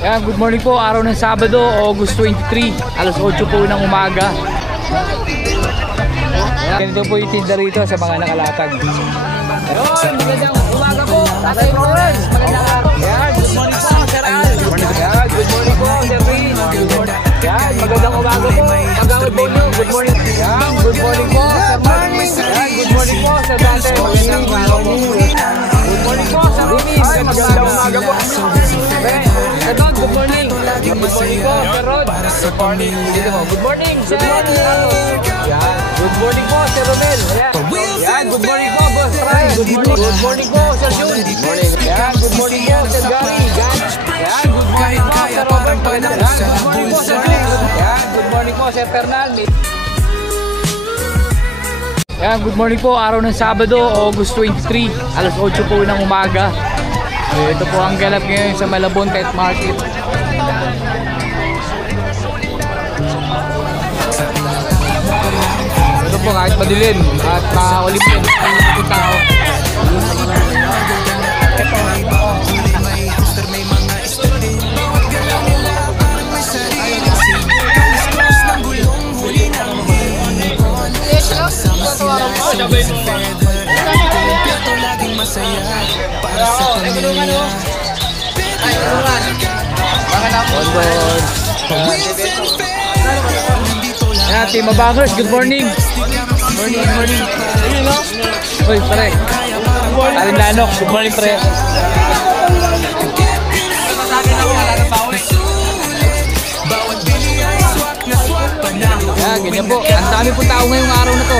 Yan, good morning po. Araw ng Sabado, August 23, alas 8 po ng umaga. Yan, ganito po yung tinda rito sa mga nakalatag. Ayun, magandang umaga po. Tatay Florence, magandang araw. Yan, good morning po, Sir Al. Yan, good morning po, Sir Rin. Yan, magandang umaga po. Magandang po nyo, good morning. Yan, good morning po, Sir Mark. Yan, good morning po, Sir Dante. Magandang araw po. Good morning po, Sir Rini. Magandang umaga po. Sir Rod, good morning. Good morning po, Sir Rod. Good morning. Good morning, Sir Rod. Yan, good morning po, Sir Romel. Yan, good morning po, Boss Ryan. Good morning. Good morning po, Sir Jun. Good morning. Yan, good morning po, Sir Gary. Yan, good morning po, Sir Robert. Yan, good morning po, Sir Rick. Yan, good morning po, Sir Fernal. Yan, good morning po. Araw ng Sabado, August 23, alas 8 po ng umaga. Ito po ang ganap ngayon sa Malabon Pet Market. Ito po kahit madilim at maulim din ang tao. Ayan, Team Abangers, good morning. Good morning. Uy, pare. Aling Lanok, good morning, pare. Ayan, ganyan po. Ang dami po tao ngayong araw na to.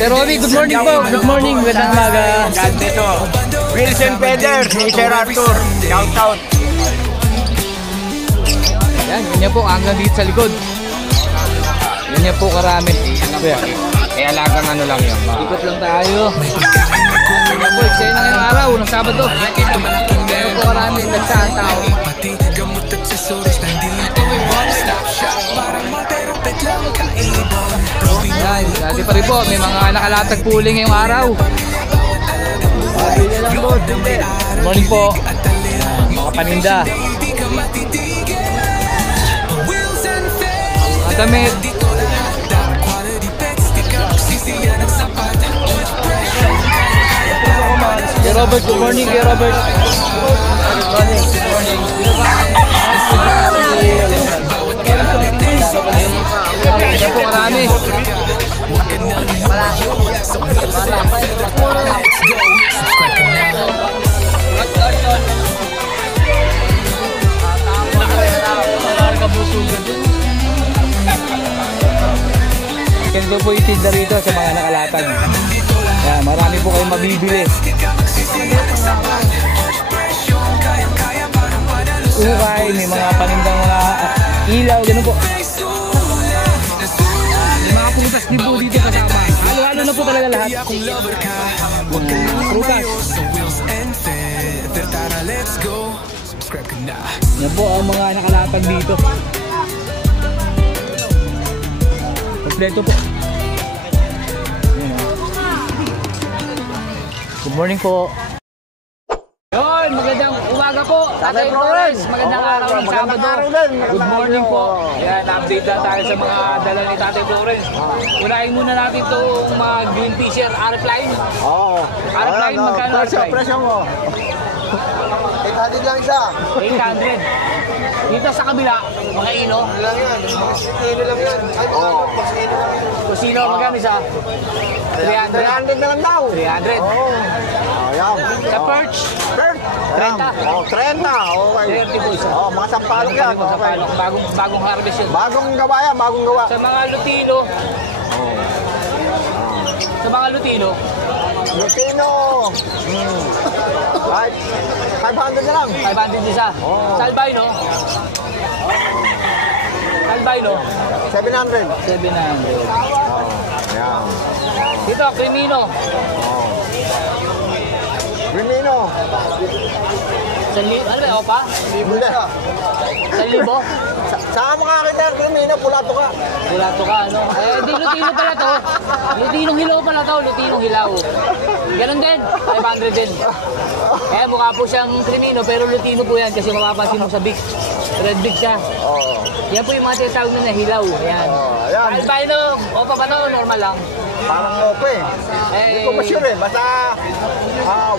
Sir Robbie, good morning po. Good morning, magandang umaga. God dito. Wilson Peder, ni Sir Arthur. Shout out. Yan, ganyan po hanggang dito sa likod. Ganyan po karami. Eh alagang ano lang yun. Ikot lang tayo. Ganyan po, eksena ngayong araw, ng Sabado. Ganyan po karami, nagsahan tao. Yan, dati pa rin po, may mga nakalatag puli ngayong araw. Good morning po. Mga paninda. Mga damit. Kay Robert, good morning kay Robert. Good morning. Good morning. Yan po marami. Ganito po yung tinda rito sa mga nakalatag. Yan, marami po kayong mabibili. Ukay, may mga panindang mga ilaw, gano'n po. May mga prutas din po dito kasama. Halo-halo na po talaga lahat. Prutas. Yan po ang mga nakalatag dito. Kompleto po. Good morning po. Yun, magandang umaga po. Tatay Florence, magandang araw ng Sabado. Good morning po. Yan, update na tayo sa mga dala ni Tatay Florence. Unahin muna natin itong mga green fisher RF line. Oo. RF line, magkano RF line? Presyo mo. 800 lang isa. 800. Dito sa kabila, mga ino. Ano lang yan? Ino lang yan. Ay, oo. Ino lang yan. Kusino, magkano isa? 300. 300 na lang daw. 300. Oo. Ayan. Sa perch? Perch. 30. Oo, 30. Okay. 30 po isa. Oo, mga sampalok yan. Sa palok, bagong harvest yun. Bagong gawa yan, bagong gawa. Sa mga Lutino. Sa mga Lutino. Lutino. Right. 500 na lang. 500 isa. Oh. Sa albino. Albino. 700. 700. Ayan. Dito, Crimino. Grimino. Ano ba, opa? Libo na. 1,000? Saan makakita ng krimino? Pulato ka. Pulato ka, ano? Eh, di Lutino pala to. Lutinong hilaw pala to, Lutinong hilaw. Ganun din, 500 din. Eh, mukha po siyang krimino, pero Lutino po yan kasi mapapansin mo sa beak. Red beak siya. Oo. Yan po yung mga tinatawag na hilaw. Ayan. Ayan. Albino, opa ba no? Normal lang. Parang opo eh. Hindi ko pa sure eh. Basta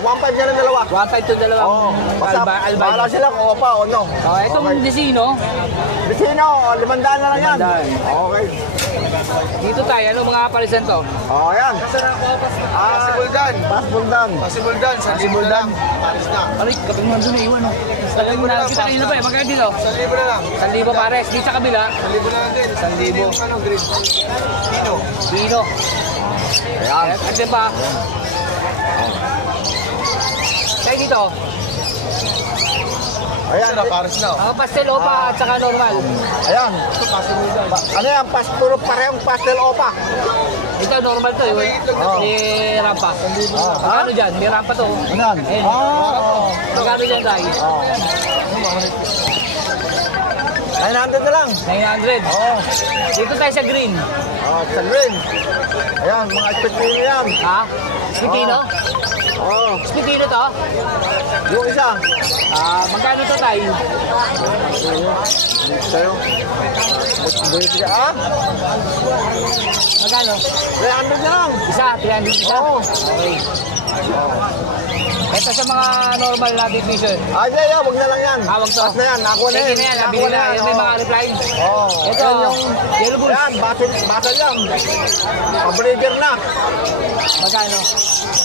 1.5 siya ng dalawa. 1.5 to dalawang Oo. Basta albino. bahala sila kung opa o no. Oh, itong Desino, Bisino, 500 na lang yan. 500. Okay. dito tayo, ano mga palisan to? Ayan. Possible dan. Possible dan. Possible dan, sa libo na lang. Paris na. Aray, kapag mo doon iwan, no? Talagang mo nakita kanina pa eh, magkano dito? 1,000 na lang. 1,000 pares, dito sa kabila. 1,000 na lang din. 1,000. Yung ano, green. Pino. Dino. Ayan. At yan pa. Tayo dito. Ayan. Paris na. Mga pastel opa at saka normal. Ayan. Ano yan? Puro parehong pastel opa. Ito normal to eh. May rampa. Magkano dyan? May rampa to. Ano yan? Ayun. Magkano dyan tayo? 900 na lang. 900. Oo. Dito tayo sa green. Sa green. Ayan, mga espetino yan. Ha? Spitino? Oo. Spitino to? Yung isa. Magkano to tayo? Sa'yo. Buwisi ka, ha? Magkano? 300 na lang. Isa, 300 isa. Oo. Okay. Ito sa mga normal na division. Ay, wag na lang yan. Wag to. Pas na yan, nakuha na Sige yan. na yan, Nakuha nabili na. yan, Yan may oo. mga reply. Oo. Ito, Yan yung... yellow bulls. Yan, basal yan. Breeder na. Magkano?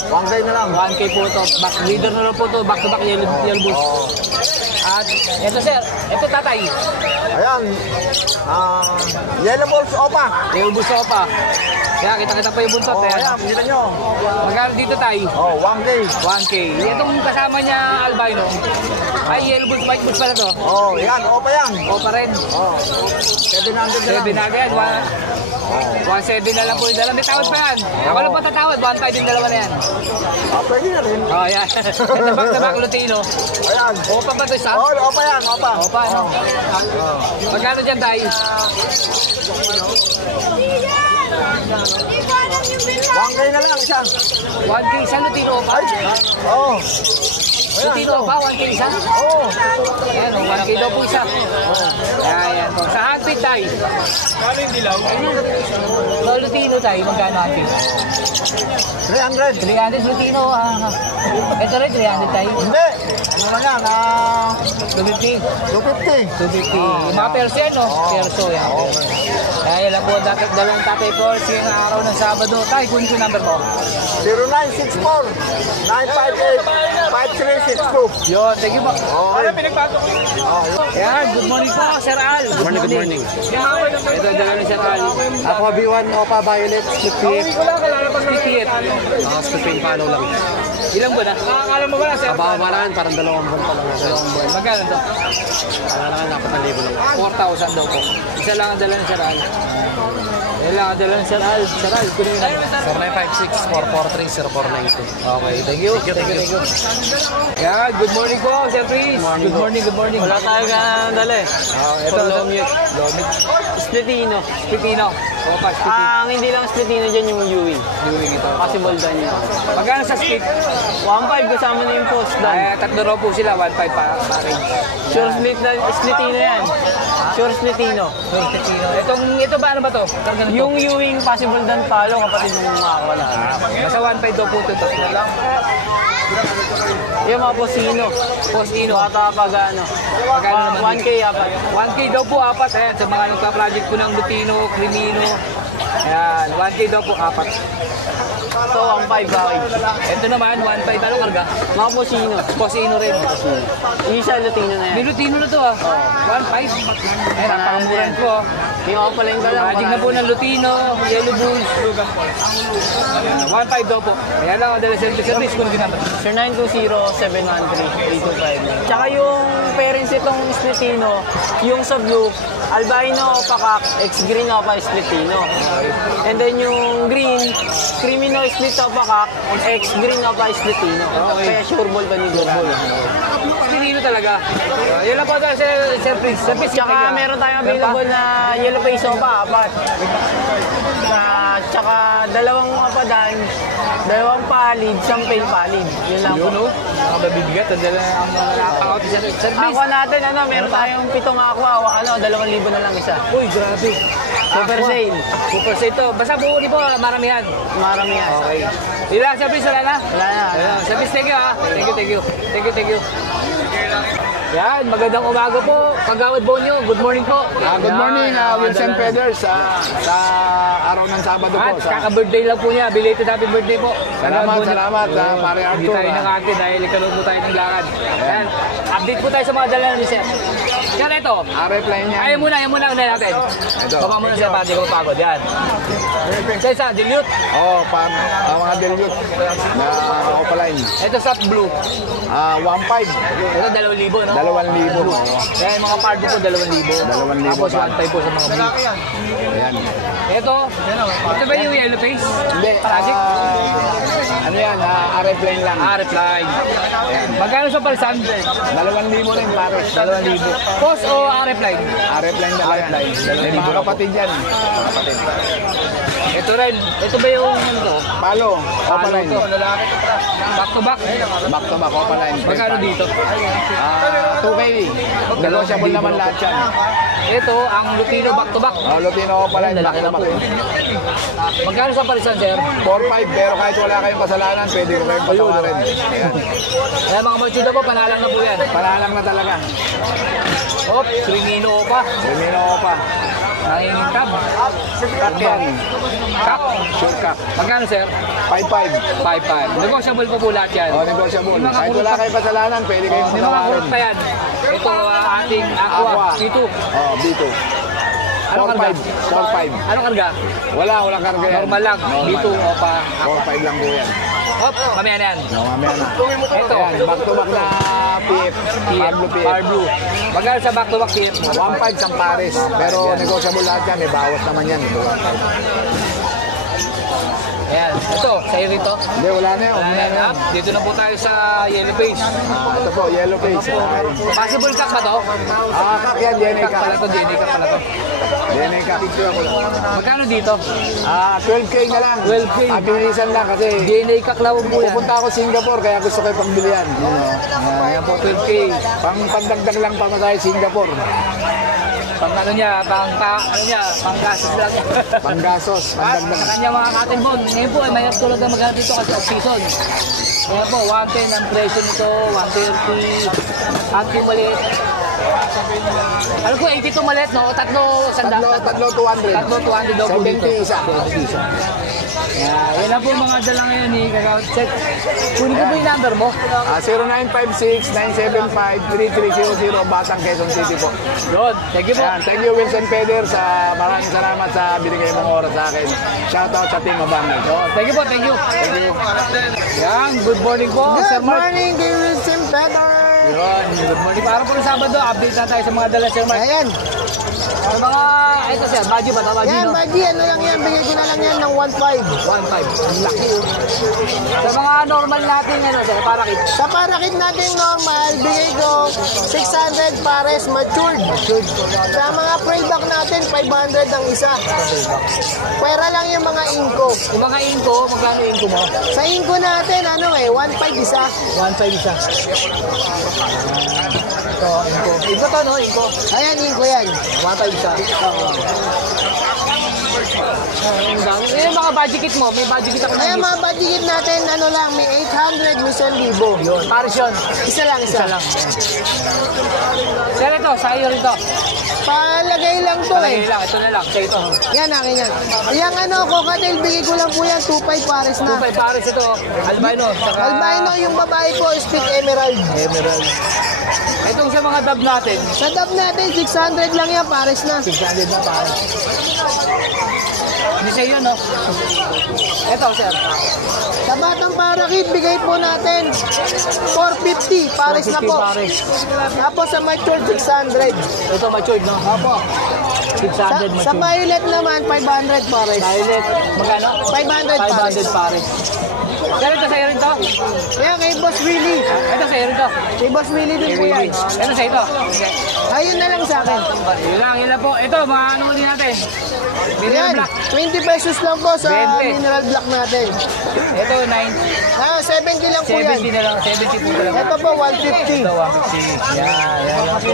1K na lang. 1K po ito. Back leader na lang po ito. Back to back yellow bulls. Oo. At ito sir, ito tatay. Ayan. Yellow balls opa. Yellow bulls pa. Kaya kita-kita pa yung buntot. Oo, Ayan. ayan, kita nyo. Magkano dito tayo? Oo, 1K. 1K. Itong kasama niya albino. Ay, yellow bulls, white bulls pala to. Oo, yan, opa yan. O pa rin. Oo. 700 na lang. 7 na agad. 1.7 na lang po yung dalawa. May tawad pa yan. Ako lang po tatawad. 1.5 yung dalawa na yan. Pwede na rin. Oh, yan. Tabak-tabak Lutino. Ayan. Opa ba ito isa? Oo, opa yan, opa. Opa, ano? Magkano dyan tayo? 1K na lang isa. 1K isa Lutino Opa? Oo. Lutino Opa, 1K isa? Oo. Ayan, 1K daw po isa. Ayan po. Sa handpid tayo. Kano yung dilaw? So, Lutino tayo, magkano handpid? 300. 300 Lutino. Ito rin, 300 tayo. Hindi. Ano lang yan? 250. 250. 250. Yung mga perso yan, no? Perso yan. Kaya lang po, dalawang tatay Force yung araw ng Sabado. Tayo, kunin ko yung number ko. 0964-958-5362. Yun, thank you po. Okay. Pinagbago ko. Yan, good morning po, Sir Al. Good morning. Ito, dala ni Sir Al. Ako, B1 Opa Violet, 58. Spitiet. Stupin palo lang. Ilang buwan na? Nakakala mo ba na, Sir? Kabawaran, parang 2 buwan pa lang. 2 buwan. Magkano to? Kailangan 4,000 lang. 4,000 daw po. Isa lang ang dala ni Sir Al. Isa lang ang dala ni Sir Al. Sir Al, kunin mo na. 0956-443-0492. Okay, thank you. Thank you. Yeah, good morning po, Sir Chris. Good morning, good morning. Wala tayo ka dala eh. Ito, Lomit. Splitino. Spitino. Opa, Spitino. Ang hindi lang splitino dyan yung Ewing. Viewing ito. Possible dan yun. Magkano sa split? 1.5 kasama na yung post dan. Ay, tatlo raw po sila, 1.5 pa package. Sure splitino yan. Sure splitino. So, Spitino. Ito ba, ano ba to? Yung Yung Ewing possible dan palo kapatid ng makakawala. nasa 1.5 daw po ito. Tatlo lang. Yung mga posino. Postino. Bata pag ano. Magkano naman? 1K apat. 1K daw po, apat. Ayan, sa mga nagpa-project po ng Lutino, Crimino. Ayan, 1K daw po, apat. So 1.5 package. Ito naman, 1.5. Ano karga? Mga posino. Postino rin. Yung isa Latino na May yan. Lutino na to ah. 1.5. Ayan, napakamburan po. Yung ako pala yung dala. Project na po ng Lutino, Yellow Bulls. 1.5 daw po. Ayan lang, ang dala service kung ginamit. Sir 920-713-325. Tsaka yung parents itong splitino, yung sa blue, albino, pakak, ex-green o pa splitino. And then yung green, crimino split Topacock, X-Green na pa split Tino. Kaya sure ball panigurado. Pinino talaga. Yan lang po tayo, Sir Prince. Sir Prince, Tsaka meron tayong available na yellow face sopa, apat. Tsaka dalawang apadan, dalawang palid, isang pale palid. Yun lang po. Yun, no? Nakababibigat. Ang dala ang mga napang-out. Sir Prince. Aqua natin, meron tayong 7 aqua, 2,000 na lang isa. Uy, grabe. Super Aqua. sale. Super sale to. Basta buo ni po, maramihan. Marami yan. Okay. Dila, Sir Prince, wala na? Wala na. Ayan. Sir Prince, thank you ha. Thank you. Yan, magandang umaga po. Kagawad Bonyo, good morning po. Good morning, Yan, Wilson madala. Peders sa araw ng Sabado po. At kaka-birthday lang po niya. Belated happy birthday po. Salamat, Bonyo. salamat, Mare Hindi Arthur. tayo nakakit dahil ikanood po tayo ng lakad. Yan. Update po tayo sa mga dala ni Sir. Yan, ito. Reply niya. Ayaw muna una natin. Ito. Baba muna siya para di ko pagod. Yan. Isa, dilute. Mga dilute na opaline. Ito soft blue. 1.5. Ito 2,000, no? 2,000. Yan, mga card po 2,000. 2,000 Tapos pa. 1.5 po sa mga blue. Ayan. Ito ba yung yellow face? Hindi, Classic? ano yan, reply lang. Reply. Magkano sa palisan? 2,000 rin, pare. 2,000. Post o reply? Reply na lang. May mga kapatid yan. Kapatid. Ito rin. Ito ba yung ano? Palo, opaline. Back to back. Back to back, opaline. Magkano dito? 2K. Negotiable naman lahat yan. Ito, ang Lutino back to back. Lutino opaline, back Lalaki to na po. back. Magkano sa palisan, sir? 4-5, pero kahit wala kayong kasalanan, pwede ko kayong patawarin. Ayan. Kaya mga machuda po, panalang na po yan. Palalang na talaga. Hop, Crimino pa. Lumino pa. Nangingin tab. Cut yan. Kak. Sure cut. Magkano, sir? 5-5. 5-5. Negotiable po po lahat yan. Negotiable. Yung mga Kahit kurot wala pa- kayong kasalanan, pwede kayong May mga patawarin. kurot pa yan. Ito, ating Aqua. C2. B2. Anong karga? 4-5. Anong karga? Walang karga yan. Normal lang. B2 o pa. 4-5 lang po yan. Hop, mamaya na yan. Mamaya na. Ito. Ayan, back to back na PF. Pablo PF. Far blue. Magkano sa back to back PF? 1.5 sang pares. Pero negotiable lahat yan. May bawas naman yan. Ito 1.5. Ayan. Ito, sa'yo rito. Hindi, wala na yun. Wala Wala yan, na ha? yun. Dito na po tayo sa yellow face. Ito po, yellow face. Possible kak ba to? Kak yan, DNA Kak pala kak. to, DNA kak pala to. DNA kak. Magkano dito? 12K na lang. 12K. Abilisan lang kasi DNA kak lawag po yan. pupunta ako Singapore kaya gusto ko pagbilian. Ayan po, 12K. Pandagdag lang pa tayo Singapore. Pang ano niya, pang gasos lang. Panggasos, At pandagdag. sa kanya mga cotton bond, ngayon po ay mayroon tulad na maghanap dito kasi off-season. Kaya po, 110 ang presyo nito, 130. At yung maliit. Alam ko, 82 maliit, no? Tatlo, sanda. Tatlo 200. Tatlo, 200 daw po dito. 70 isa. 70 isa. Yan lang po mga dala ngayon ni Kagawad. Check. Kunin ko po yung number mo. 0956-975-3300 Batang Quezon City po. Yun. Thank you po. Ayan, thank you Wilson Peder sa maraming salamat sa binigay mong oras sa akin. Shoutout sa Team Abangay. Thank you po, thank you. Thank you. Yan, good morning po, Sir Mark. morning, Wilson Peder. Yun, good morning. Para po ng Sabado, update na tayo sa mga dala, Sir Mark. Ayan. Sa mga, ito sir, Baji ba? Baji, Yan, no? Baji, ano lang yan, bigay ko na lang yan ng 1.5. 1.5. Ang laki yun. Sa mga normal natin, ano, sir, para kit. Sa parakit natin normal, bigay ko 600 pares matured. Sa mga pre-back natin, 500 ang isa. Pwera lang yung mga inko. Yung mga inko, magkano inko mo? Sa inko natin, 1.5 isa. 1.5 isa. Ito, inko. Inko to, no? Inko. Ayan, inko yan. 1.5 isa. Ang dami. Eh, yung mga budget kit mo, may budget kit ako na Ayan, mga budget natin, may 800, may 1,000. yun. Paris yun. Isa lang, isa. Isa lang. Sir, ito, sa iyo rito. Palagay lang to Palagay lang, ito na lang. Sa ito. Yan, akin yan. Yung cocktail, bigay ko lang po yan, 2.5 pares na. 2.5 Paris ito. Albino. Saka... Albino, yung babae po, split emerald. Emerald. Itong sa mga dab natin. Sa dab natin, 600 lang yan, pares na. 600 na Paris. Hindi sa iyo, no? Ito, sir. Sa batang parakit, bigay po natin 450, pares na 450 po. Paris. Tapos sa mature, 600. Ito matured, no? Opo. 600 Sa mature. violet naman, 500 pares. Violet, magkano? 500 pares. 500 pares. Pero ito sa'yo rin to? Yan, kay Boss Willie. Ito sa'yo rin to? Kay Boss Willie din po yan. Ito sa'yo ito? Okay. Ayun na lang sa akin. Yun lang po. Ito, mga ano din natin. Mineral Yan, black. 20 pesos lang po sa 20. mineral black natin. Ito, 9. 70 lang po yan. 70 na lang. 70 po talaga. Ito po, 150. Ito, 150. Yan lang po.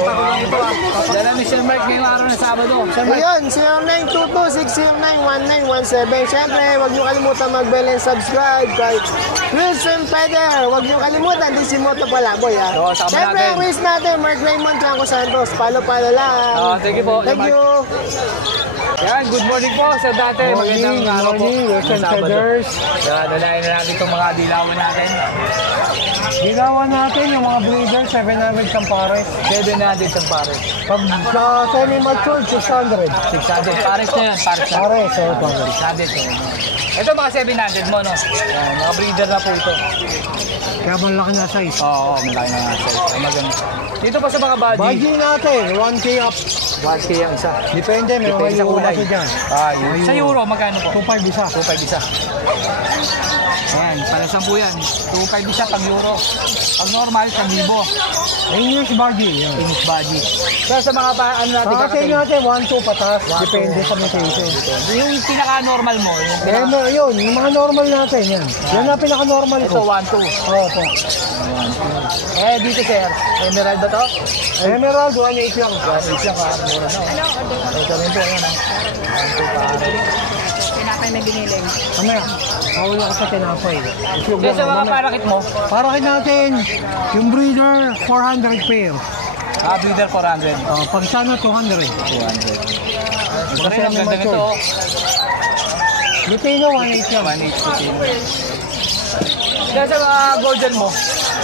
Yan ang Mr. Mark ngayong araw ng Sabado. Ayun, 0922-609-1917. Siyempre, huwag niyo kalimutan mag-bell and subscribe kay Wilson Peder. Huwag niyo kalimutan, di si Moto Palaboy, ha. Oo, sama Siyempre, natin. ang race natin, Mark Raymond Franco Santos. Palo-palo lang. Thank you po. Thank you. Yan, good morning po sa dati. Magandang araw po. Wilson Sabado. Peders. Yan, nalayan na natin itong mga dilawan natin. Dilawan natin yung mga breeder, 700 ang pares. 700 ang pares. Pag sa semi-matured, 600. 600. Pares na yan. Pares na. Pares, oh, pares. 600. Ito mga 700 mo, no? Yan, mga breeder na po ito. Kaya malaki na size. Oo, malaki na nga size. Maganda. Dito pa sa mga body. Budget natin, 1K up. 1K ang isa. Depende, may Depende sa euro kulay. kasi dyan. Yun. Sa euro, magkano po? 2.5 isa. 2.5 isa. Ayan, para 10 yan. 2.5 isa pag euro. Pag normal, 1,000. English budget. Yan. English body. Kaya sa mga ano natin Kasi kakatayin. natin, 1-2 patas. Depende sa mutation. Yung pinaka-normal mo. Yung pinaka Yun, yung mga normal natin, yan. Yan na pinaka-normal ito, ko. 1, 2. Oo po. Dito sir, emerald ba to? Emerald, 1.8 lang. 1.8 lang ha, mura na. Ito rin po, ayan ha. 1, 2 pa. Tinapay na biniling. Mamaya, mawala ka sa tinapay. Islog Kaya lang. sa mga mamaya. parakit mo, Parakit natin, yung breeder, 400 pair. breeder 400. Pag sana, 200. 200. Ito Kasi rin, ang ganda may nito. oh. Lutino, 1.8 lang. 1.8. Kaya sa mga golden mo,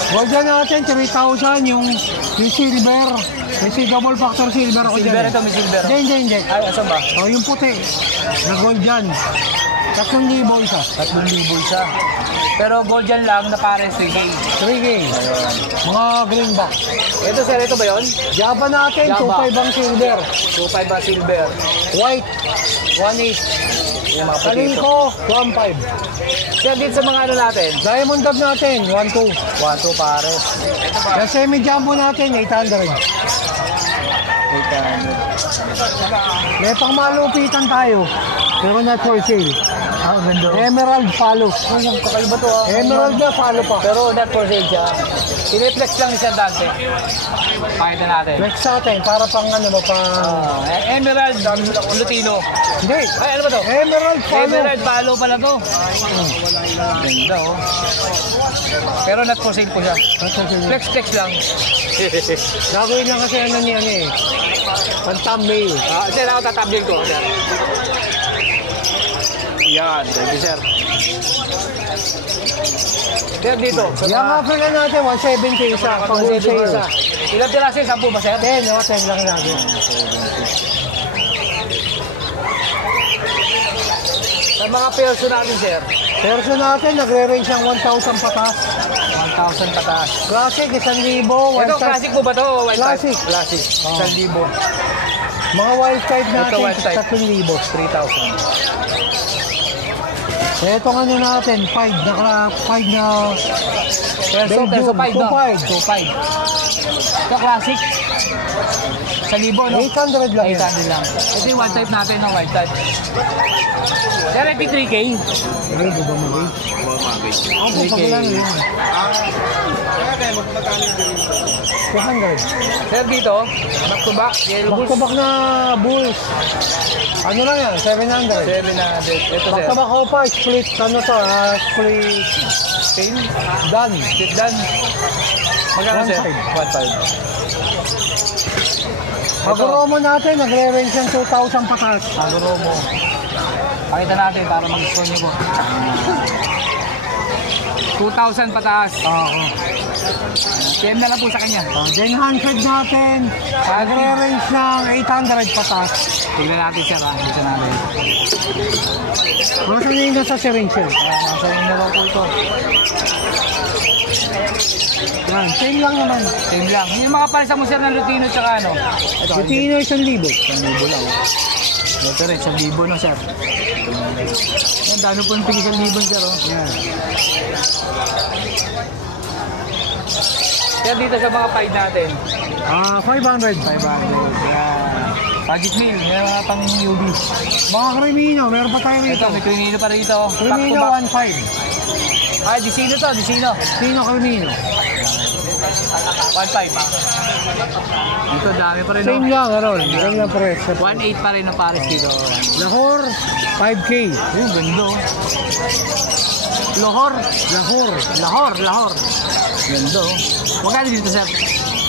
Golden natin, 3,000 yung silver. May double factor silver ako silver dyan. ito, may silver. Hindi. Ay, asan ba? Yung puti, na gold dyan. 3,000 isa. 3,000 isa. Pero golden lang na pares 3K. 3K. Mga greenback. Ito sir, ito ba yun? Java natin, Java. 2.5 ang silver. 2.5 ba silver? White, 1.8. Yung mga puti ito. Kaliko, 1.5. Kaya dito sa mga ano natin, Diamond dog natin, 1.2. 1-2 pares. Yung semi-jumbo natin, 800. 800. May pangmalupitan tayo. Pero not for sale. Ganda. Emerald follow. Kakaiba to ah. Emerald na follow pa. Pero not for sale siya. Piniplex lang ni Sir Dante. Pakita natin. Flex sa atin, para pang Emerald Lutino. Hindi. Ay, ano ba to? Emerald follow. Emerald palo pala to. Ganda oh. Pero not for sale po siya. Flex lang. Gagawin lang kasi niya eh. Pang-thumbnail. Sir, ako tatablin ko. Yan, thank you sir. Sir, dito. Yung Africa natin, 170 isa. Pag-wholesale. Ilang piraso yung 10 ba sir? 10, no? 10 lang natin. Sa mga perso natin sir, Perso natin, nagre-range ng 1,000 patas. 1,000 pataas. Classic, 1,000. Ito, classic po ba to? o Wild Classic. type? Classic. 1,000. Mga wild type Ito, natin, wild type. 3,000. 3,000. Ito ano natin, 5 na Perso 5 no? 2.5. 2.5. Ito, classic. 1,000 no? 800 lang yan. 800 lang. Ito yung wild type natin, no? Wild type. Sir, ito 3K. Ay, di ba mag-rate? Ako, 3K. pagkala na yun. 200. Sir, dito, back to back, yellow bulls. Back-to-back na bulls. Ano lang yan? 700. 700. Ito sir. Back-to-back opa, split, split Same. done. Sit down. Magkano sir? 1.5. 1.5. Pag-romo natin, nagre-range ng 2,000 patas. Aguro mo. Pakita natin para mag-score niyo po. 2,000 pataas. Oo. PM na lang po sa kanya. Then handfed natin, nagre-range ng 800 patas. Tignan natin sir ha. Dito natin. Masa na yung nasa syringe yun? Nasa inyo na po ito. Yan, Same lang naman. Same lang. Yung mga palisan mo sir ng Lutino tsaka ano? Ito, Lutino 1,000. 1,000 lang. Ito rin, 1,000 no sir. Yan, dami po yung pigi 1,000 sir. Oh. Yan. Yan dito sa mga pied natin. 500. 500. Yan. Budget meal, may mga pang newbie. Mga Crimino, meron pa tayo Ito, rito. may Crimino pa rito. Crimino Back to 1,500. back. Ay, Disino to, Disino. Sino Crimino? 1,500. Ito, dami pa rin. Same No? lang, Arol. Same lang pares. 1,800 pa rin ang pares dito. Lahore, 5K. Ayun, ganda. Oh. Lahore. Lahore. Ganda. Oh. Magkano dito, sir?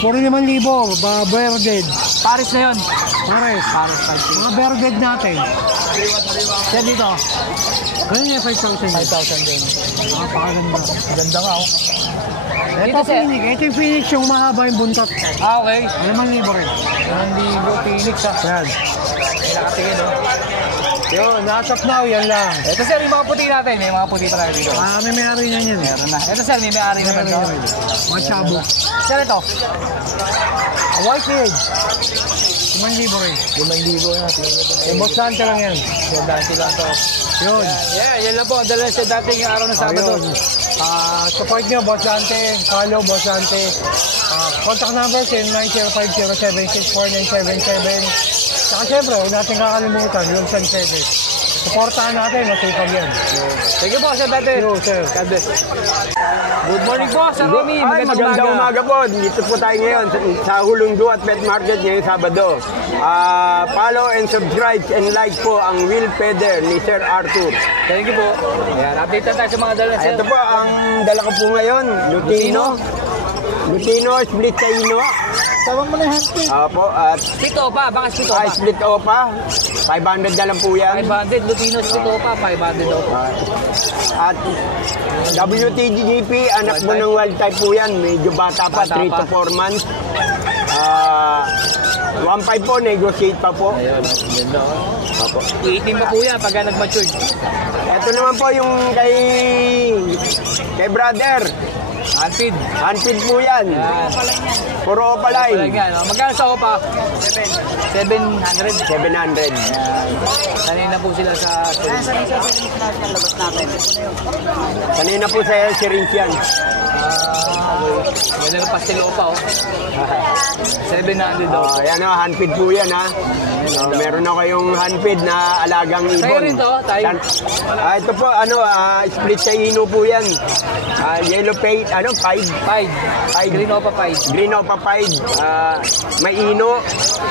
45,000. Bearded. Pares na yun. Pares. Pares, 5K. Mga bearded natin. Yan dito. Ganyan yung 5,000. 5,000 din. Napakaganda. Ganda nga, oh. Ito Dito, sir. Phoenix. Ito yung Phoenix yung mahaba yung buntot. Ah, okay. 5,000 rin. 1,000 Phoenix, ah. Yan. May nakatingin, oh. Yun, natap now, yan lang. Ito, sir, yung mga puti natin. May mga puti pa tayo dito. May may-ari na yan. Meron na. Ito, sir, may may-ari naman, no? Mga chabo. Sir, ito. White head. 5,000 rin. 5,000 yan. Yung boss Santa lang yan. Yan, dati lang to. Yun. Yan lang po. Dala sa dating yung araw ng Sabado. Ayun. Support nyo, Boss Dante. Follow, Boss Dante. Contact number 0905-076-4977. Saka syempre, huwag natin kakalimutan, yung San Service. Supportahan natin, masipag yan. Thank you po, Sir Dante. Yo, sir. God bless. Good morning po, Sir Romy. Magandang umaga po. Dito po tayo ngayon sa Hulong Duat Pet Market ngayong Sabado. Follow and subscribe and like po ang Will Feather ni Sir Arthur. Thank you po. Ayan, update na tayo sa mga dala, Sir. Ito po ang dala ko po ngayon, Lutino. Lutino, split Taino. Tawag mo na yung handpick. Opo, at Split Opa, baka Split Opa. split Opa. 500 na lang po yan. 500, Lutino Split Opa, 500 Opa. At WTGP, anak mo ng wild type po yan. Medyo bata pa, Bata 3 to pa. 4 months. 1.5 po, negotiate pa po. Ayun, ganda. Opo. 18 pa po yan pagka nag-matured. Ito naman po yung kay brother. Handfeed. Handfeed po yan. Yan. Puro Wala opaline. yan. Magkano sa Opa? 700. 700. Kanina po sila sa... Kanina po sa syringe yan. Yan ang pastel Opa, oh. 700 daw. Yan o, handfeed po yan ha. Meron na kayong handfeed na alagang ibon. Tayo rin to, tayo. Ito po, split sa ino po yan. Yellow paint, pied. Pied. Pied. Green Opa Pied. Green Opa pied. May ino.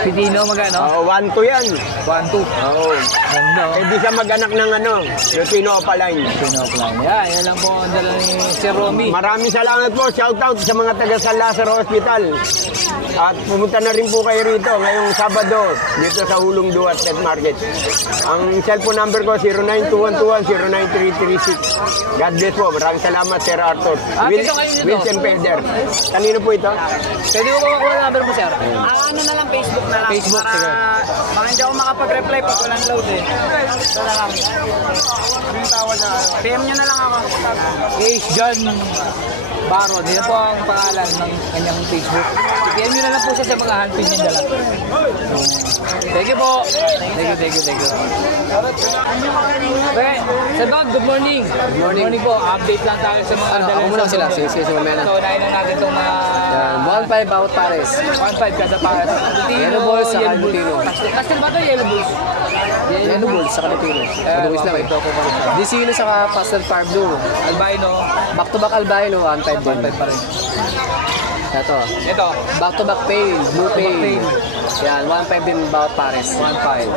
Pitino magano? 1-2 yan. 1-2. Oo. Ganda, oh. Hindi siya mag-anak ng Lutino Opaline. Pitino plan. Yan lang po ang dala ni Sir Romy. Maraming salamat po. Shoutout sa mga taga San Lazaro Hospital. At pumunta na rin po kayo rito ngayong Sabado dito sa Hulong Duat Pet Market. Ang cellphone number ko 0921-09336. God bless po. Maraming salamat Sir Arthur. Dito kayo dito. Wilson Felder. Kanino po ito? Pwede mo ba makuha ang number mo, Sir? Ano na lang, Facebook na lang. Facebook, para, sige. Baka hindi ako makapag-reply pag walang load eh. Ito na lang. PM nyo na lang ako. Ace John Baron. Yan po ang pangalan ng kanyang Facebook. PM nyo na lang po siya sa mga handpin niya dala. Thank you po. Thank you. Okay, Sir Don, good morning. Good morning po. Update lang tayo sa mga dala. Ako muna sila. Sige, mamaya na. So, unahin na natin itong mga... 1.5 bawat pares. 1.5 kada pares. Yellow balls sa Yellow Bulls. Lutino. Castle ba ito? Yellow Bulls? Yellow Bulls sa Kalipino. Maduwis lang eh. Disino sa Pastel Far Blue. Albino. Back to back albino, 1.5 din. 1.5 pa rin. Ito. Ito. Back to back pale, blue Back to back pale. Yan, 1.5 din bawat pares. 1.5.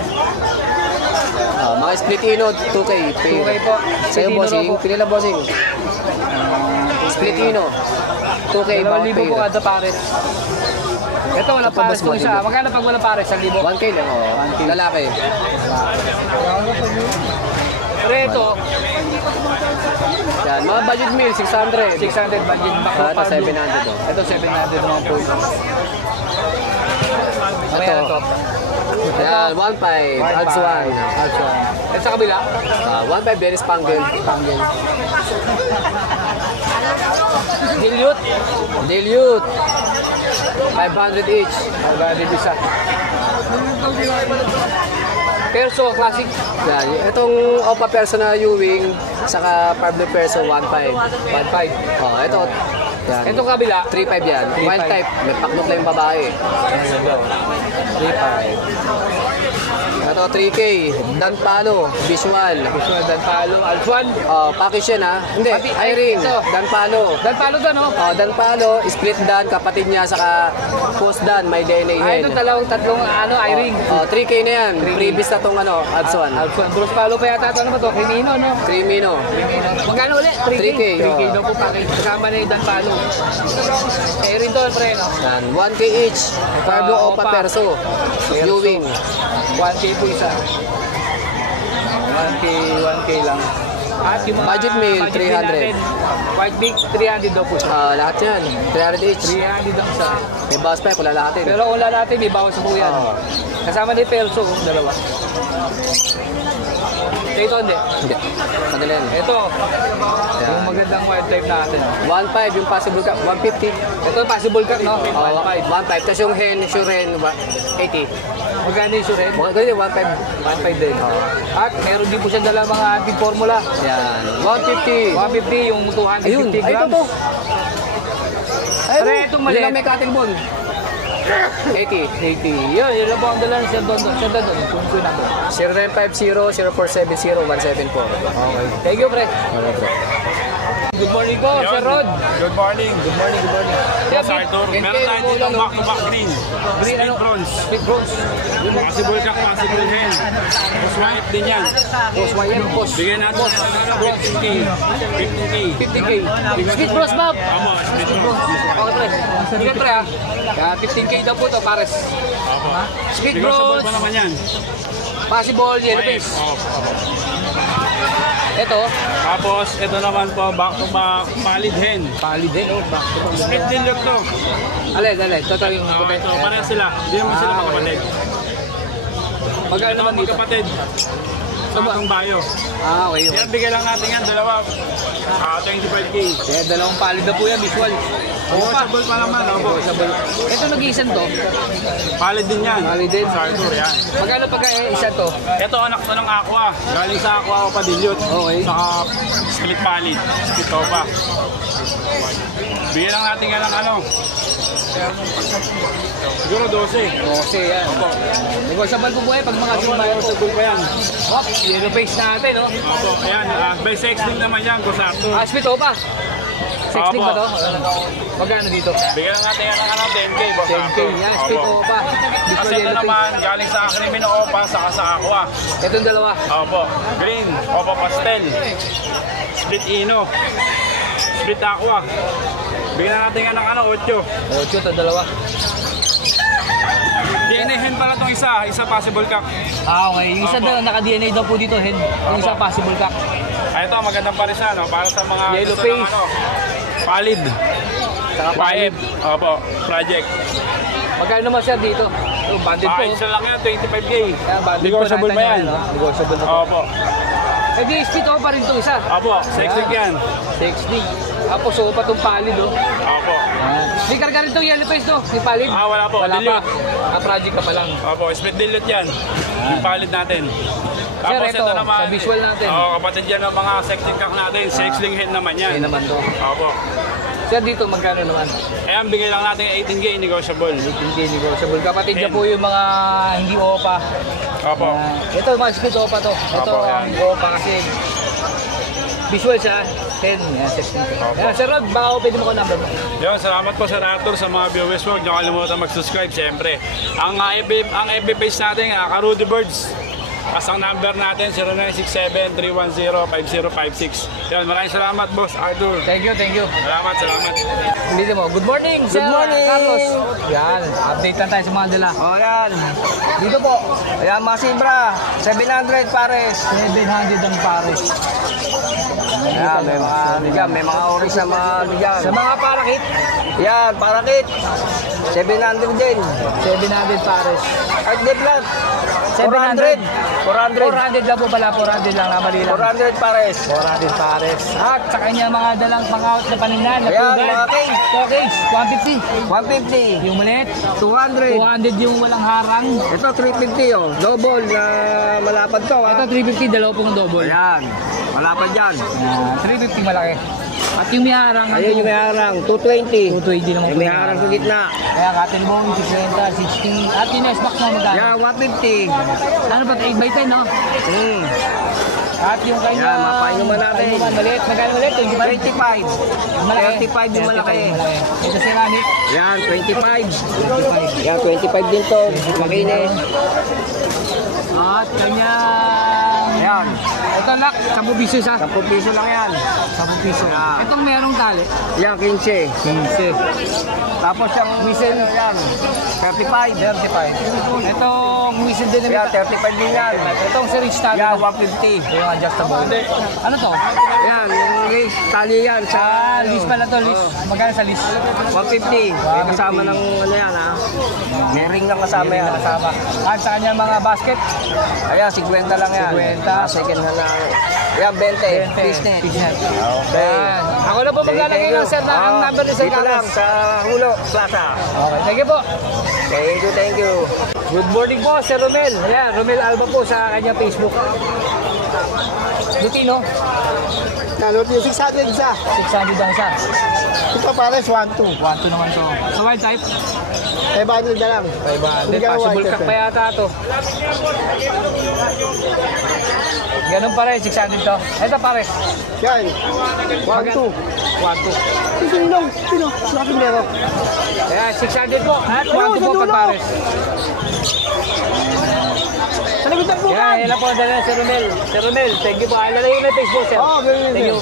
Mga splitino, 2K. Pale. 2K po. Sa'yo Splitino bossing, po. pinila bossing. Splitino, 2K bawat 2,000 po pale. kada pares. Ito wala Ito, pares boss, po siya. Magkano pag wala pares? 1,000. 1K lang, oh. Lalaki. Pero ito, Yan, mga budget meal, 600. 600 budget back to Ito, farm 700 blue. oh. Ito 700 naman po ito. Mamaya na to. Yan, 1.5. Adds 1. Ito sa kabila. 1.5 Dennis Pangle. Dilute. Dilute. 500 each. 500 isa. Perso, classic. Yan. Itong Opa Perso na U-Wing, saka Pablo Perso 1.5. 1.5. Oh, ito. Yan. Itong kabila. 3.5 yan. Wild type. May paknok lang yung babae. 3.5. Ito 3K. Dan Palo. Visual. Visual Dan Palo. Alphan. Oh, package yan ha. Hindi. I-ring. Ito. Dan Palo. Dan Palo doon, no? Oh, Dan Palo. Split Dan. Kapatid niya. Saka post Dan. May DNA Ay, hen. ito tatlong i-ring. Oh, 3K na yan. Previous na tong Alpson. Alphan. Bruce Palo pa yata ito. Ano ba ito? Crimino, no? Crimino. Magkano ulit? 3K. 3K daw po package. Kasama na yung Dan Palo. I-ring doon, pre, no? Yan. 1K each. Pablo Opa Perso. U-Wing. 1K po isa. 1K lang. At yung mga Budget meal, budget meal 300. natin, White Big, 300 daw po siya. Lahat yan. 300 each. 300 ang isa. May bounce pa. Wala lahatin. Pero kung natin, may bawas po yan. Kasama ni Perso, dalawa. Ito hindi. Hindi. Madali yan. Ito, Yan. yung magandang wild type natin. 1.5 yung possible cup. 150. Ito, possible cut, no? 1.5. 1.5. Tapos yung hen, sure hen, 80. Magkano yung suren? Ganyan, 1.5. 1.5 din. At meron din po siya dala mga anting formula. Yan. 150. 150 yung 250 Ayun. Ay, ito grams. to. Ay, Pero itong maliit. Yun lang may cutting bone. 80. 80. Yun, yun lang po ang dala ng Sir Dondon. Sir Dondon, kung natin. 0950-0470-174. Okay. Thank you, pre. Good morning po, Sir Rod. Good morning. Good morning, good morning. Yes, Arthur. Meron tayo dito back-to-back green. Split bronze. Split bronze. Possible ka, possible hen. Post white din yan. Post white yan, post. Bigyan natin ng 50K. 50K. 50K. Split bronze, Bob. Tama, split bronze. Okay, pre. Ingat, pre, ha. 15K daw po to, pares. Split Negotiable bronze. pa naman yan. Possible yellow face. Ito, Tapos, ito naman po, back-to-back palid hen. palid din, oh. Back to back. Split din look to. Alin. Ito yung Okay, ito, pareha sila. Hindi naman sila magkapatid. Magkano naman dito? Magkapatid. Sa itong bayo. Okay. Yan, bigyan lang natin yan, dalawa. 25K. Eh, dalawang palid na po yan, visual. Negotiable pa naman, opo. Ito nag-iisan to. Palid din yan. Palid din. Sa Arthur, yan. Magkano pagka isa to? Ito, anak to ng Aqua. Galing sa Aqua o Padilyot. Okay. Saka split palid. Split opa. Bigyan lang natin yan ng ano. Siguro 12. Kasi yan. Negotiable po po pag mga sumayo. Negotiable pa yan. Hop, yellow face natin, no? Opo, ayan. By sexting naman yan, Boss Arthur. Split o pa? 16 ba to? Magkano dito? Bigyan lang natin yan ng ano, 10K, Boss 10K Arthur. yan, split Opo. o pa. Kasi Visual ito yellow naman, face. galing sa Crimino Opa, saka sa Aqua. Itong dalawa. Opo, green, Opa Pastel. Split Ino. Split Aqua. Bigyan natin yan ng ano, 8. 8 ito dalawa. DNA hen pala itong isa possible cock. Okay. Yung isa Opo. daw, naka-DNA daw po dito, hen. Yung isa possible cock. Ay, ito, magandang parisa, no? Para sa mga Yellow gusto ng face. ano, palid. Saka palid. Quiet. Opo, project. Magkano naman siya dito? Oh, banded po. Isa lang yan, 25K. Kaya banded po. Negotiable nakita pa yan. nyo, no? Negotiable na po. Opo. Eh di, split o pa rin itong isa. Opo, sexy yan. 60. Tapos so pa itong palid, oh. Opo. May karga rin itong yellow face, no? May palid? Wala po, Wala pa. dilute. Project ka pa lang. Opo, split dilute yan. Yung palid natin. Tapos ito, sa visual natin. Kapatid yan ng mga sexting cock natin. Sexling hen naman yan. Yan naman to. Opo. Sir, dito magkano naman? Ayan, bigay lang natin 18K negotiable. Hindi negotiable. Kapatid niya po yung mga hindi OPA. Opo. Ito, mga split OPA to. Ito Opo, ang OPA kasi visual siya. 10. Yan, 16. Yan, Sir Rod, baka pwede mo ko number mo. Yun, salamat po Sir Arthur sa mga viewers mo. Huwag niyo kalimutan mag-subscribe siyempre. Ang FB page natin, Karudy Birds. As ang number natin, 0967-310-5056. Yan, maraming salamat Boss Arthur. Thank you, thank you. Salamat. Dito mo. Good morning, Sir morning. Carlos. Yan, update lang tayo sa mga dala. O yan. Dito po. Ayan, mga Sibra. 700 pares. 700 ang pares. Ayan, may mga bigyan. May mga oris na mga bigyan. Sa mga parakit, Yan, parakit. 700 din. 700 pares. At diplat. 700. 400. 400 lang po pala, 400 lang, namali lang. 400 pares. 400 pares. At sa kanya mga dalang pang-out na panindan, na Ayan, pugad. mga case. Case, 150. 150. Yung maliit, 200. 200 yung walang harang. Ito 350 oh. Double na malapad to ha. Ito 350, dalawa pong double. Ayan. Malapad yan. 350 malaki. At yung may harang, Ayun yung may harang. 220. 220 naman po May yung harang sa gitna. Kaya cotton bone, 60, 60. At yung S-Box mo magkano? Yan, 150. Ano ba, 8x10, no? Hmm. At yung kanya... Yan, mapainuman natin. Painuman, maliit. Magkano maliit? 25. 25. 35 yung malaki. Ito ceramic. Yan, 25. Yan, 25 din to. Makinis. At kanya... Ayan. Ito lock, 10 piso isa. 10 piso lang yan. 10 piso. Yan. Itong merong tali. Yan, 15. 15. Tapos yung whistle, yan. 35. 35. Itong whistle din Yan, na 35 din yan. itong series tali. Yan, 150. Yung adjustable. Ano to? Yan, yung race, tali yan. Sa, List pala to, list. Magkano sa list? 150. May kasama ng ano yan ha. May ring lang kasama yan. Kasama. At sa kanya mga basket. Ayan, 50 lang yan. 50. Second hand lang. Yan, 20. Fishnet. Fishnet. Okay. Yan. Ako na po maglalagay ng sir na ang number ni Sir Dito lang Carlos. sa Hulo Plaza. Okay, thank you po. Thank you. Good morning po, Sir Romel. Ayan, Romel Alba po sa kanyang Facebook. Lutino, Ano yung 600 isa. 600 ang isa. Ito pares 1-2. 1-2 naman to. Sa wild type, 500 na lang. 500. Hindi ka Possible white ka type. pa yata to. Ganun pa rin, 600 to. Ito pare, Yan. 1-2. 1-2. Sinong? Sino? Laking lero. Ayan, 600 po. At 1-2 po pag pares. Sa likod ng bukan. Yan, yan po ang dala ng Sir Romel. Sir Romel, thank you po. Lalagay mo yung Facebook, sir. Oh, very Thank you.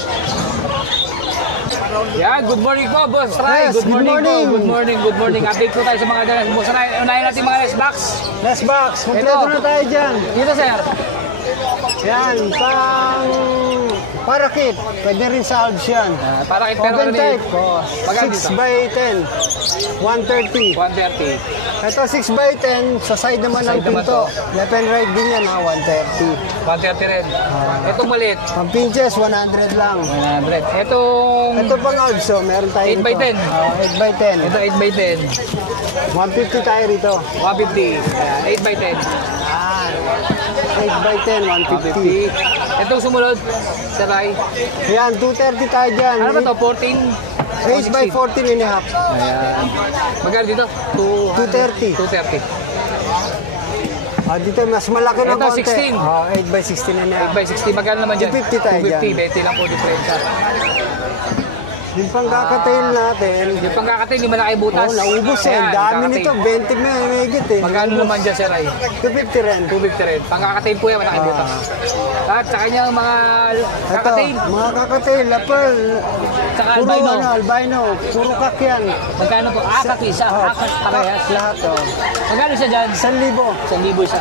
Yan, good morning po, Boss Ray. Yes, Good morning good morning. po. Good morning, good morning. Update po tayo sa mga dala. Boss Ray, unahin natin mga last box. Last box. Kompleto Ito. na tayo dyan. Dito, sir. Yan. Pang parakit. Pwede rin sa Alps yan. Para kay Pero Open Romel. type. Magkano dito? 6x10. 130. 130. Ito 6x10. Sa side naman ng Side naman pinto. Left and right din yan. 130. 130 rin. Itong maliit. Pang pinches, 100 lang. 100. Itong Ito pang Alps. So, meron tayo 8x10. 8x10. Ito 8x10. 150 tayo rito. 150. Ayan, 8x10. 8x10, 150. 150. Itong sumunod, Sir Ray. Yan, 230 tayo dyan. Ano ba to? 14? 8x14 and a half. Ayan. Magkano dito? 230. 230. Dito mas malaki ng Ito, konti. 16. 8x16 and a half. 8x60. Magkano naman dyan? 250 tayo 250. dyan. 20 lang po diferensya. Yung pang kakatail natin. Yung pangkakatil, yung malaki butas. Naubos eh. Ayan, Dami kakatail. nito. 20 may higit eh. Magkano naman dyan, Sir Ray? 250 rin. 250 rin. Pangkakatil po yan, malaki butas. At sa kanyang mga Ito, kakatail, mga kakatail, lapel. saka Puro albino. albino. Puro kakyan. Magkano po? Akat isa. Akat parehas. Lahat oh. Magkano siya dyan? 1,000. 1,000 isa.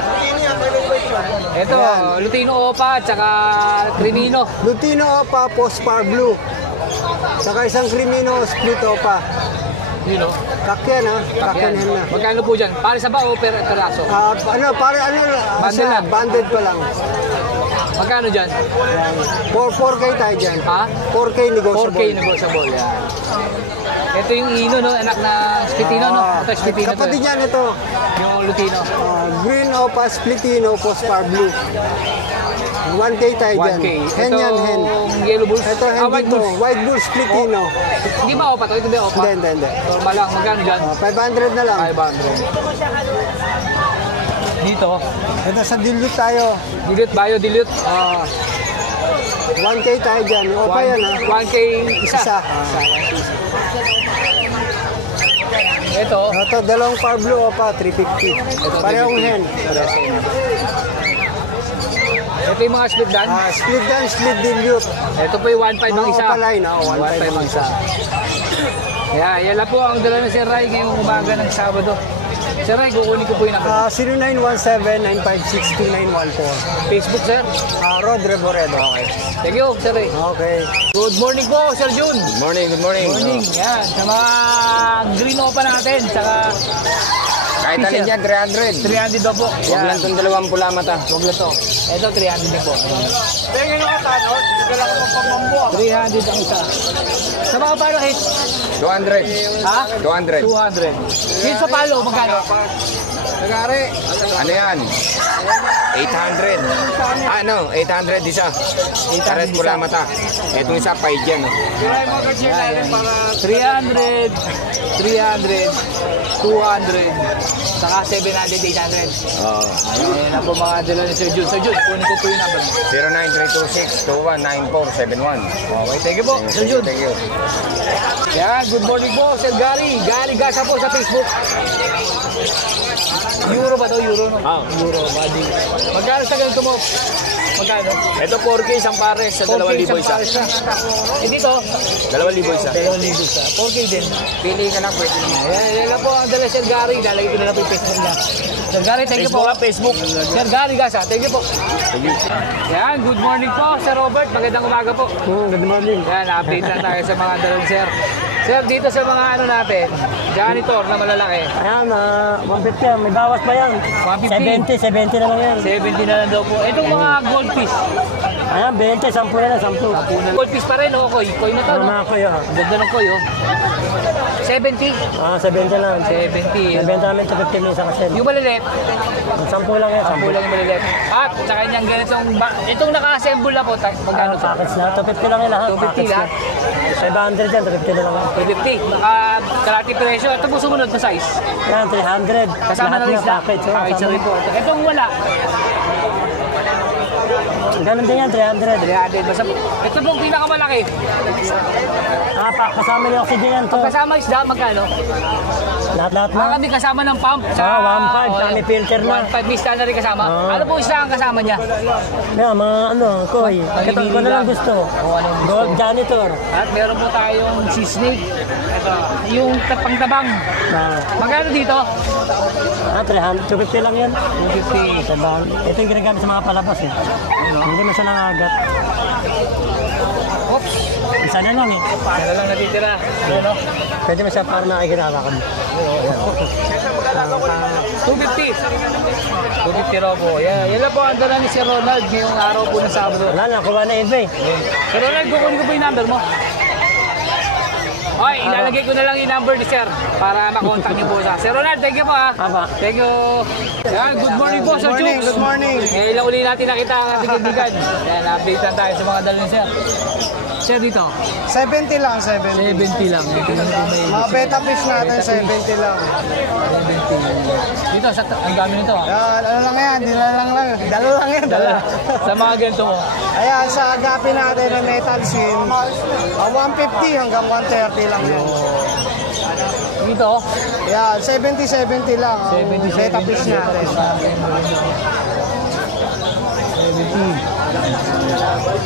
Ito, Lutino Opa at saka Crimino. Lutino Opa, Postpar Blue. Saka isang Crimino Split Opa. Yun o. Kakyan ha. Kakyan Ayan. na. Magkano po dyan? Para sa ba o peraso? Bundle lang. Banded pa lang. Magkano dyan? 4K tayo dyan. Ha? 4K negotiable. 4K negotiable. Yan. Ito yung Ino, no? Anak na Splitino, no? Ito Splitino to. Kapatid niyan ito. Yung Lutino. Green Opa, Splitino, Postpar Blue. 1K tayo dyan. 1K. Hen yan, hen. Itong Yellow Bulls. Ito hen White dito. Bulls. White Bull, Splitino. Hindi ba Opa to? Ito ba Opa? Hindi. Normal lang. Magkano dyan? 500 na lang. 500. Dito. Ito sa dilute tayo. Dilute, bio dilute. 1K tayo dyan. Opa yan ha. 1K isa. Ito. Ito, dalawang par blue Opa, 350. Parehong hen. Ito yung mga split dan. Split dan, split dilute. Ito po yung 1.5 ang isa. Opa line, 1.5 ang isa. Yan lang po ang dala ng Sir Ray ngayong umaga ng Sabado. Sir Ray, kukunin ko po yung number. 0917-956-2914. Facebook, sir. Rod Reboredo. Okay. Thank you, Sir Ray. Okay. Good morning po, Sir Jun. Good morning. Morning. Yan. Sa mga green opa natin. Saka Kahit piece, alin sir? yan, 300. 300 daw po. Huwag lang itong dalawang pula mata. Huwag lang to. Ito, 300 din po. Tingnan nyo ka, no? Dito lang ako pagmambuha. 300 ang isa. Sa mga palakit, 200. ha? 200. 200. Dito sa palo, magkano? Nagari. Ano yan? 800. Ano? 800 isa. 800 pula mata. Itong isa, 5 dyan. Oh. 300, 300, 200, saka 700, 800. Oo. Ayan na po mga dala ni Sir Jude. Sir Jude, kunin ko po yung number. 09326-219471. Okay, thank you po, Sir Jude. Thank you. Yan, good morning po, Sir Gary. Gary Gasa po sa Facebook. Euro ba to? Euro, no? Euro, body. Magkano sa ganito mo? Magkano? Ito 4K isang pares sa 2,000 isa. Eh dito? 2,000 isa. 2,000 isa. 4K din. Pili ka na pwede. Ayan, yan lang po ang dala Sir Gary. Lalagay ko na lang po yung Facebook niya. Sir Gary, thank you po. Facebook. Sir Gary Gasa, thank you po. Yan, good morning po, Sir Robert. Magandang umaga po. Good morning. Yan, update lang tayo sa mga dalawang sir. Sir, dito sa mga ano natin, janitor na malalaki. Ayan, 150. May bawas pa yan. 150. 70 na lang yan. 70 na lang daw po. Itong mga goldfish. Ayan, 20, 10 na lang, 10. Goldfish pa rin, oh, koy. Koy na to, no? Mga kuya. Ang ganda ng koy, oh. 70. 70 lang. 70. Nabenta namin 250 minsan kasi. Yung malilit, 10 lang yan. 10 lang yung malilit. At sa kanyang ganitong, itong naka-assemble na po, magkano to? Package na. 250 lang yan lahat. 250 lahat. 500 yan, 250 na lang. 250. Kalati presyo. Ito po sumunod na size. Yan, 300. Kasama na rin Lahat isda. package. oh, Package na kasama. rin po. Itong wala. Ganun din yan, 300. 300. Basta, ito pong pinakamalaki. Kasama niyo oxygen yan to. Kasama isda, magkano? Lahat-lahat na. Kami kasama ng pump. 1.5, kami filter na. 1.5, may isda na rin kasama. Ano po isda ang kasama niya? Yan, mga koy. Kita ko na lang gusto. Gold janitor. At meron po tayong sea snake. Ito, yung pangtabang. Magkano dito? 250 lang yan. 250. Tabang. Ito yung ginagamit sa mga palabas eh. Hindi na siya nangagat. Oops. Isa na lang eh. Ano lang natitira. Ano? Pwede mo siya para nakikinawakan. 250. 250 raw po. Yan lang po ang dala ni Sir Ronald ngayong araw po ng Sabado. Wala na, kuha na iba eh. Sir Ronald, kukunin ko po yung number mo. Okay, ilalagay ko na lang yung number ni Sir para makontak niyo po siya. Sir Ronald, thank you po ha. Aba. Thank you. Yan, good morning po, Sir Chooks. Good morning. Eh, ilang uli natin nakita ang ating kaibigan. Yan, update lang tayo sa mga dala ni Sir. Sir, dito. 70 lang, 70. 70 lang. Dito na po may... Mga beta fish natin, 70 lang. 70. Dito, ang gamit nito ha. Yan, ano lang yan, dala lang yan. Dala. Sa mga ganito mo. Ayan, sa agapi natin na metal skin, 150 hanggang 130 lang yan. Dito. Yan, 70 lang ang 70. beta fish natin. 70.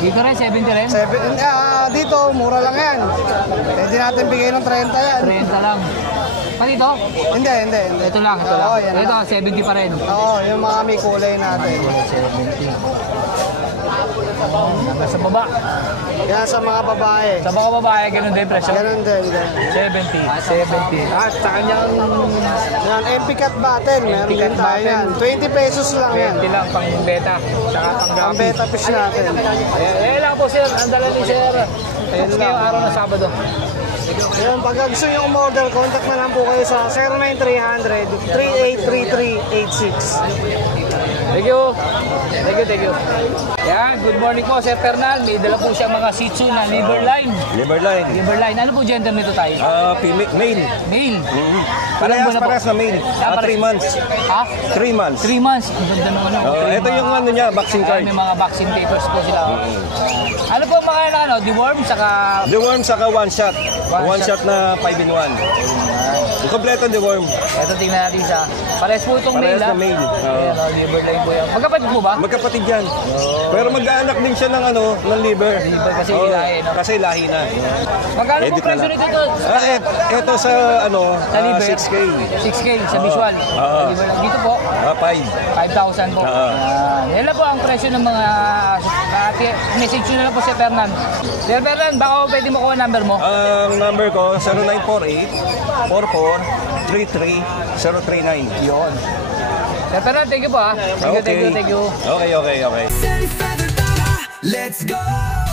Dito rin, 70 rin. Dito, mura lang yan. Pwede natin bigay ng 30 yan. 30 lang. Pa dito? Hindi. Ito lang, ito lang. Oo, yan Ito, lang. 70 pa rin. Oo, yung mga may kulay natin. Hanggang sa baba. Yan sa mga babae. Sa mga babae, ganun din presyo. Ganun din. 70. At sa kanyang Yan, MP Cut Battle. Meron MP Cut din tayo yan. 20 pesos lang yan. 20 lang pang beta. Saka pang Ang gabi. beta fish natin. Ayan lang po sir, ang dala ni sir. Ayun ngayong araw ng Sabado. Ayun, pag gusto nyo umorder, contact na lang po kayo sa 09300-383386. Thank you. Yan, good morning po Sir Fernal. May dala po siya mga Shih Tzu na liver line. Liverline. Liver line. Ano po gender nito tayo? Male. Male. Parehas na male. 3 months. Ha? 3 months. 3 months. Ang ganda naman. Ito yung ano niya, vaccine card. May mga vaccine papers po sila. Ano po mga deworm saka The worm saka one shot. One One shot na 5-in-1. Yung kompleto the worm. ito tingnan natin siya. Pares po itong male. Parehas na male. Ayan, liver line po yan. Magkapatid po ba? Magkapatid yan. Pero mag-aanak din siya ng liver. Liver kasi Oo, lahi, no? Kasi lahi na. Magkano po Edit na presyo lang. nito? Ito sa Sa liver? 6K. 6K sa visual. Oo. Liver lang. Dito po, 5. 5,000 po. Oo. Yan lang po ang presyo ng mga message nyo na lang po si Fernan. Sir Fernan, baka pwede mo kuha number mo? Ang number ko, 0948 44 0917-33-039. Yun. Sir Fernand, thank you po ha. Thank you. Okay, okay. Let's go!